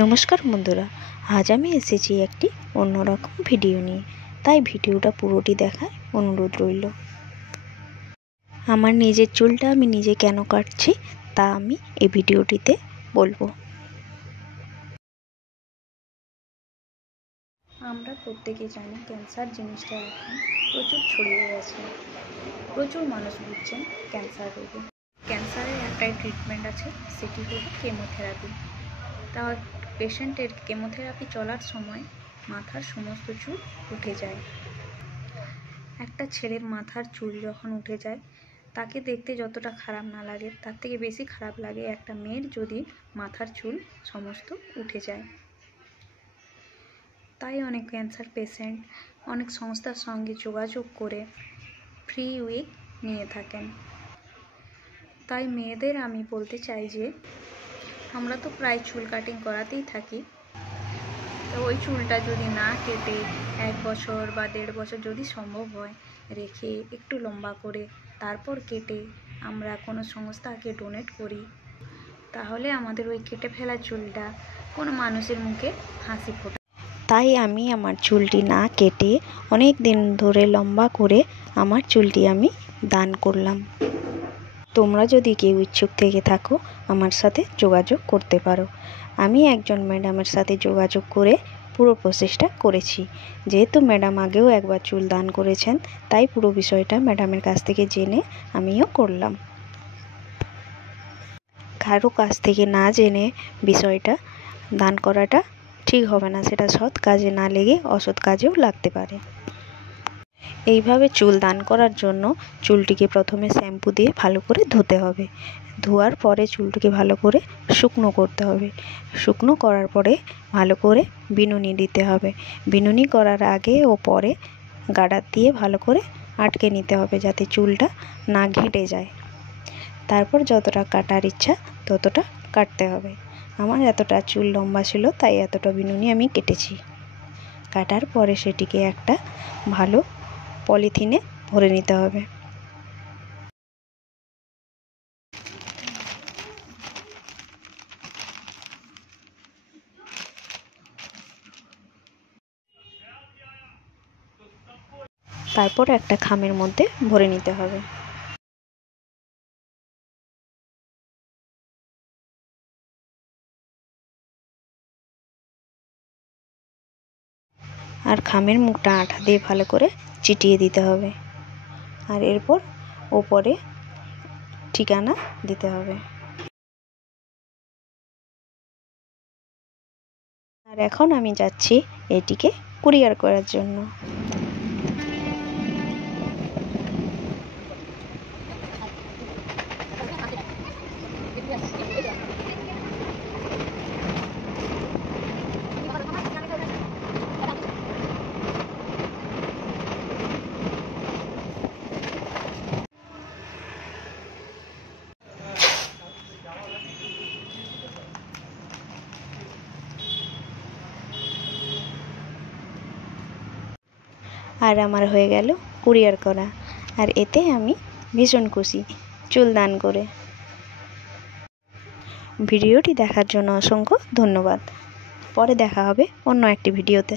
নমস্কার বন্ধুরা, আজ আমি এসেছি একটি অন্যরকম ভিডিও নিয়ে। তাই ভিডিওটা পুরোটি দেখার অনুরোধ রইল। আমার নিজের চুলটা আমি নিজে কেন কাটছি তা আমি এই ভিডিওটিতে বলবো। আমরা প্রত্যেকে জানি ক্যান্সার জিনিসটা এখন প্রচুর ছড়িয়ে গেছে। প্রচুর মানুষ ভুগছেন ক্যান্সার রোগে। ক্যান্সারের একটাই ট্রিটমেন্ট আছে, সেটি হলো কেমোথেরাপি। তা পেশেন্টের কেমোথেরাপি চলার সময় মাথার সমস্ত চুল উঠে যায়। একটা ছেলের মাথার চুল যখন উঠে যায় তাকে দেখতে যতটা খারাপ না লাগে, তার থেকে বেশি খারাপ লাগে একটা মেয়ের যদি মাথার চুল সমস্ত উঠে যায়। তাই অনেক ক্যান্সার পেশেন্ট অনেক সংস্থার সঙ্গে যোগাযোগ করে ফ্রি উইগ নিয়ে থাকেন। তাই মেয়েদের আমি বলতে চাই যে আমরা তো প্রায় চুল কাটিং করাতেই থাকি, তো ওই চুলটা যদি না কেটে 1 বছর বা 1.5 বছর যদি সম্ভব হয় রেখে একটু লম্বা করে তারপর কেটে আমরা কোনো সংস্থাকে ডোনেট করি, তাহলে আমাদের ওই কেটে ফেলা চুলটা কোনো মানুষের মুখে হাসি ফোটায়। তাই আমি আমার চুলটি না কেটে অনেক দিন ধরে লম্বা করে আমার চুলটি আমি দান করলাম। তোমরা যদি কেউ ইচ্ছুক থেকে থাকো আমার সাথে যোগাযোগ করতে পারো। আমি একজন ম্যাডামের সাথে যোগাযোগ করে পুরো প্রসেসটা করেছি। যেহেতু ম্যাডাম আগেও একবার চুল দান করেছেন, তাই পুরো বিষয়টা ম্যাডামের কাছ থেকে জেনে আমিও করলাম। কারো কাছ থেকে না জেনে বিষয়টা দান করাটা ঠিক হবে না, সেটা সৎ কাজে না লেগে অসৎ কাজেও লাগতে পারে। এইভাবে চুল দান করার জন্য চুলটিকে প্রথমে শ্যাম্পু দিয়ে ভালো করে ধুতে হবে। ধোয়ার পরে চুলটিকে ভালো করে শুকনো করতে হবে। শুকনো করার পরে ভালো করে বিনুনি দিতে হবে। বিনুনি করার আগে ও পরে গার্ডার দিয়ে ভালো করে আটকে নিতে হবে যাতে চুলটা না ঘেঁটে যায়। তারপর যতটা কাটার ইচ্ছা ততটা কাটতে হবে। আমার এতটা চুল লম্বা ছিল তাই এতটা বিনুনি আমি কেটেছি। কাটার পরে সেটিকে একটা ভালো পলিথিনে ভরে নিতে হবে। তারপর একটা খামের মধ্যে ভরে নিতে হবে। আর খামের মুখটা আঠা দিয়ে ভালো করে চিটিয়ে দিতে হবে। আর এরপর ওপরে ঠিকানা দিতে হবে। আর এখন আমি যাচ্ছি এটিকে কুরিয়ার করার জন্য। আর আমার হয়ে গেল কুরিয়ার করা। আর এতে আমি ভীষণ খুশি চুল দান করে। ভিডিওটি দেখার জন্য অসংখ্য ধন্যবাদ। পরে দেখা হবে অন্য একটি ভিডিওতে।